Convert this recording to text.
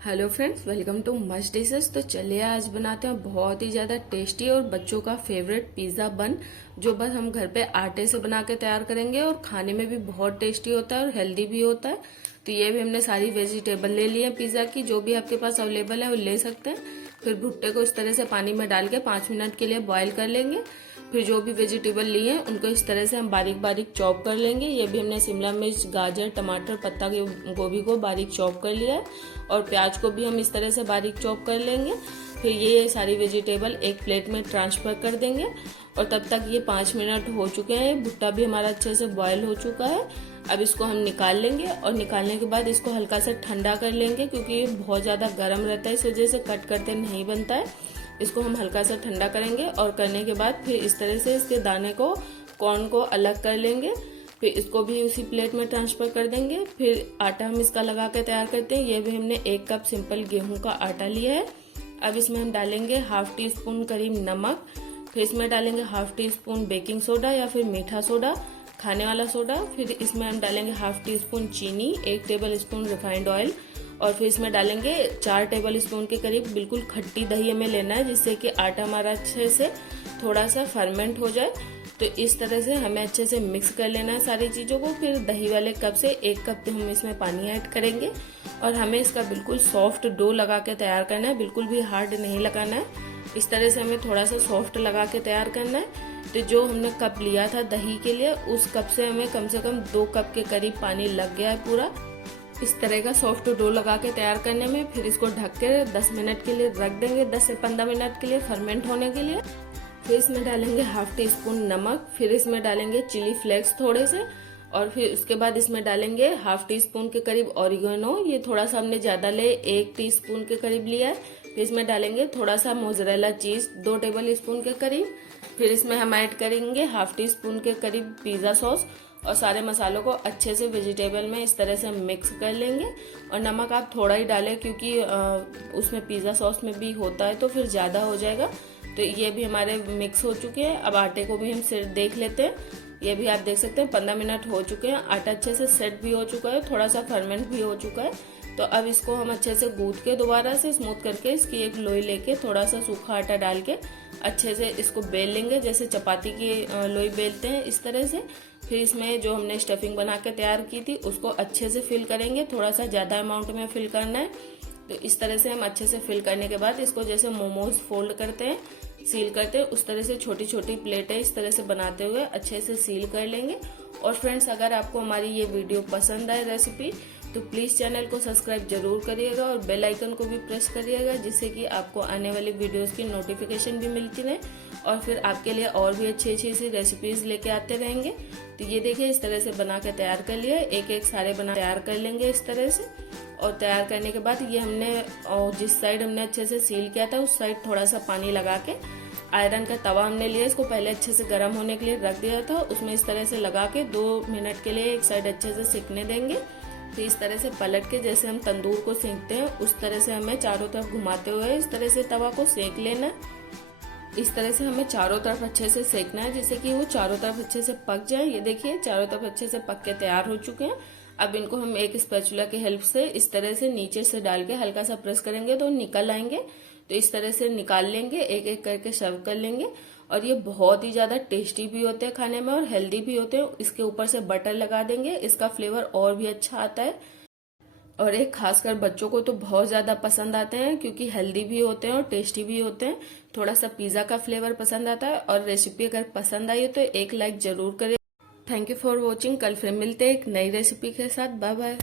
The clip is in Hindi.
Hello friends, welcome to must dishes. तो चलिए आज बनाते हैं बहुत ही ज़्यादा टेस्टी और बच्चों का फेवरेट पिज़्ज़ा बन, जो बस हम घर पे आटे से बना के तैयार करेंगे और खाने में भी बहुत टेस्टी होता है और हेल्दी भी होता है। तो ये भी हमने सारी वेजिटेबल ले ली है पिज़्ज़ा की, जो भी आपके पास अवेलेबल है वो ले सकते हैं। फिर भुट्टे को इस तरह से पानी में डाल के 5 मिनट के लिए बॉयल कर लेंगे। फिर जो भी वेजिटेबल लिए हैं उनको इस तरह से हम बारीक बारीक चॉप कर लेंगे। ये भी हमने शिमला मिर्च, गाजर, टमाटर, पत्ता गोभी को बारीक चॉप कर लिया है और प्याज को भी हम इस तरह से बारीक चॉप कर लेंगे। फिर ये सारी वेजिटेबल एक प्लेट में ट्रांसफर कर देंगे और तब तक ये 5 मिनट हो चुके हैं। भुट्टा भी हमारा अच्छे से बॉयल हो चुका है। अब इसको हम निकाल लेंगे और निकालने के बाद इसको हल्का सा ठंडा कर लेंगे, क्योंकि ये बहुत ज़्यादा गर्म रहता है, इस वजह से कट करते नहीं बनता है। इसको हम हल्का सा ठंडा करेंगे और करने के बाद फिर इस तरह से इसके दाने को, कॉर्न को अलग कर लेंगे। फिर इसको भी उसी प्लेट में ट्रांसफर कर देंगे। फिर आटा हम इसका लगा के तैयार करते हैं। ये भी हमने 1 कप सिंपल गेहूं का आटा लिया है। अब इसमें हम डालेंगे ½ टी स्पून करीब नमक। फिर इसमें डालेंगे ½ टी स्पून बेकिंग सोडा या फिर मीठा सोडा, खाने वाला सोडा। फिर इसमें हम डालेंगे ½ टी स्पून चीनी, 1 टेबल स्पून रिफाइंड ऑयल और फिर इसमें डालेंगे 4 टेबल स्पून के करीब बिल्कुल खट्टी दही हमें लेना है, जिससे कि आटा हमारा अच्छे से थोड़ा सा फर्मेंट हो जाए। तो इस तरह से हमें अच्छे से मिक्स कर लेना है सारी चीज़ों को। फिर दही वाले कप से 1 कप हम इसमें पानी ऐड करेंगे और हमें इसका बिल्कुल सॉफ्ट डो लगा के तैयार करना है, बिल्कुल भी हार्ड नहीं लगाना है। इस तरह से हमें थोड़ा सा सॉफ्ट लगा के तैयार करना है। तो जो हमने कप लिया था दही के लिए, उस कप से हमें कम से कम 2 कप के करीब पानी लग गया है पूरा। इस तरह का सॉफ्ट डो लगा के तैयार करने में फिर इसको ढक के 10 मिनट के लिए रख देंगे, 10 से 15 मिनट के लिए फर्मेंट होने के लिए। फिर इसमें डालेंगे ½ टी स्पून नमक। फिर इसमें डालेंगे चिली फ्लेक्स थोड़े से और फिर उसके बाद इसमें डालेंगे ½ टी स्पून के करीब ऑरिगेनो। ये थोड़ा सा हमने ज्यादा ले 1 टीस्पून के करीब लिया है। फिर इसमें डालेंगे थोड़ा सा मोज़रेला चीज 2 टेबल स्पून के करीब। फिर इसमें हम ऐड करेंगे ½ टी स्पून के करीब पिज्जा सॉस और सारे मसालों को अच्छे से वेजिटेबल में इस तरह से मिक्स कर लेंगे। और नमक आप थोड़ा ही डालें, क्योंकि उसमें पिज्जा सॉस में भी होता है तो फिर ज्यादा हो जाएगा। तो ये भी हमारे मिक्स हो चुके हैं। अब आटे को भी हम सेट देख लेते हैं। ये भी आप देख सकते हैं 15 मिनट हो चुके हैं। आटा अच्छे से सेट भी हो चुका है, थोड़ा सा फर्मेंट भी हो चुका है। तो अब इसको हम अच्छे से गूंथ के दोबारा से स्मूथ करके इसकी एक लोई लेके थोड़ा सा सूखा आटा डाल के अच्छे से इसको बेल लेंगे, जैसे चपाती की लोई बेलते हैं इस तरह से। फिर इसमें जो हमने स्टफिंग बना के तैयार की थी उसको अच्छे से फिल करेंगे, थोड़ा सा ज्यादा अमाउंट में फिल करना है। तो इस तरह से हम अच्छे से फिल करने के बाद इसको जैसे मोमोज फोल्ड करते हैं, सील करते हैं, उस तरह से छोटी छोटी प्लेटें इस तरह से बनाते हुए अच्छे से सील कर लेंगे। और फ्रेंड्स, अगर आपको हमारी ये वीडियो पसंद आए रेसिपी, तो प्लीज चैनल को सब्सक्राइब जरूर करिएगा और बेल आइकन को भी प्रेस करिएगा, जिससे कि आपको आने वाली वीडियोस की नोटिफिकेशन भी मिलती रहे और फिर आपके लिए और भी अच्छी अच्छी सी रेसिपीज लेके आते रहेंगे। तो ये देखिए इस तरह से बना के तैयार कर लिए। एक एक सारे बना तैयार कर लेंगे इस तरह से। और तैयार करने के बाद ये हमने जिस साइड हमने अच्छे से सील किया था उस साइड थोड़ा सा पानी लगा के आयरन का तवा हमने लिया, इसको पहले अच्छे से गर्म होने के लिए रख दिया था। उसमें इस तरह से लगा के 2 मिनट के लिए एक साइड अच्छे से सिकने देंगे। फिर इस तरह से पलट के जैसे हम तंदूर को सेकते हैं उस तरह से हमें चारों तरफ घुमाते हुए इस तरह से तवा को सेक लेना। इस तरह से हमें चारों तरफ अच्छे से सेकना है, जिससे कि वो चारों तरफ अच्छे से पक जाए। ये देखिए चारों तरफ अच्छे से पक के तैयार हो चुके हैं। अब इनको हम एक स्पैचुला की हेल्प से इस तरह से नीचे से डाल के हल्का सा प्रेस करेंगे तो निकल आएंगे। तो इस तरह से निकाल लेंगे, एक एक करके सर्व कर लेंगे। और ये बहुत ही ज्यादा टेस्टी भी होते हैं खाने में और हेल्दी भी होते हैं। इसके ऊपर से बटर लगा देंगे, इसका फ्लेवर और भी अच्छा आता है। और एक खासकर बच्चों को तो बहुत ज्यादा पसंद आते हैं, क्योंकि हेल्दी भी होते हैं और टेस्टी भी होते हैं। थोड़ा सा पिज्जा का फ्लेवर पसंद आता है। और रेसिपी अगर पसंद आई है तो एक लाइक जरूर करें। Thank you for watching. कल फिर मिलते हैं एक नई रेसिपी के साथ। Bye bye.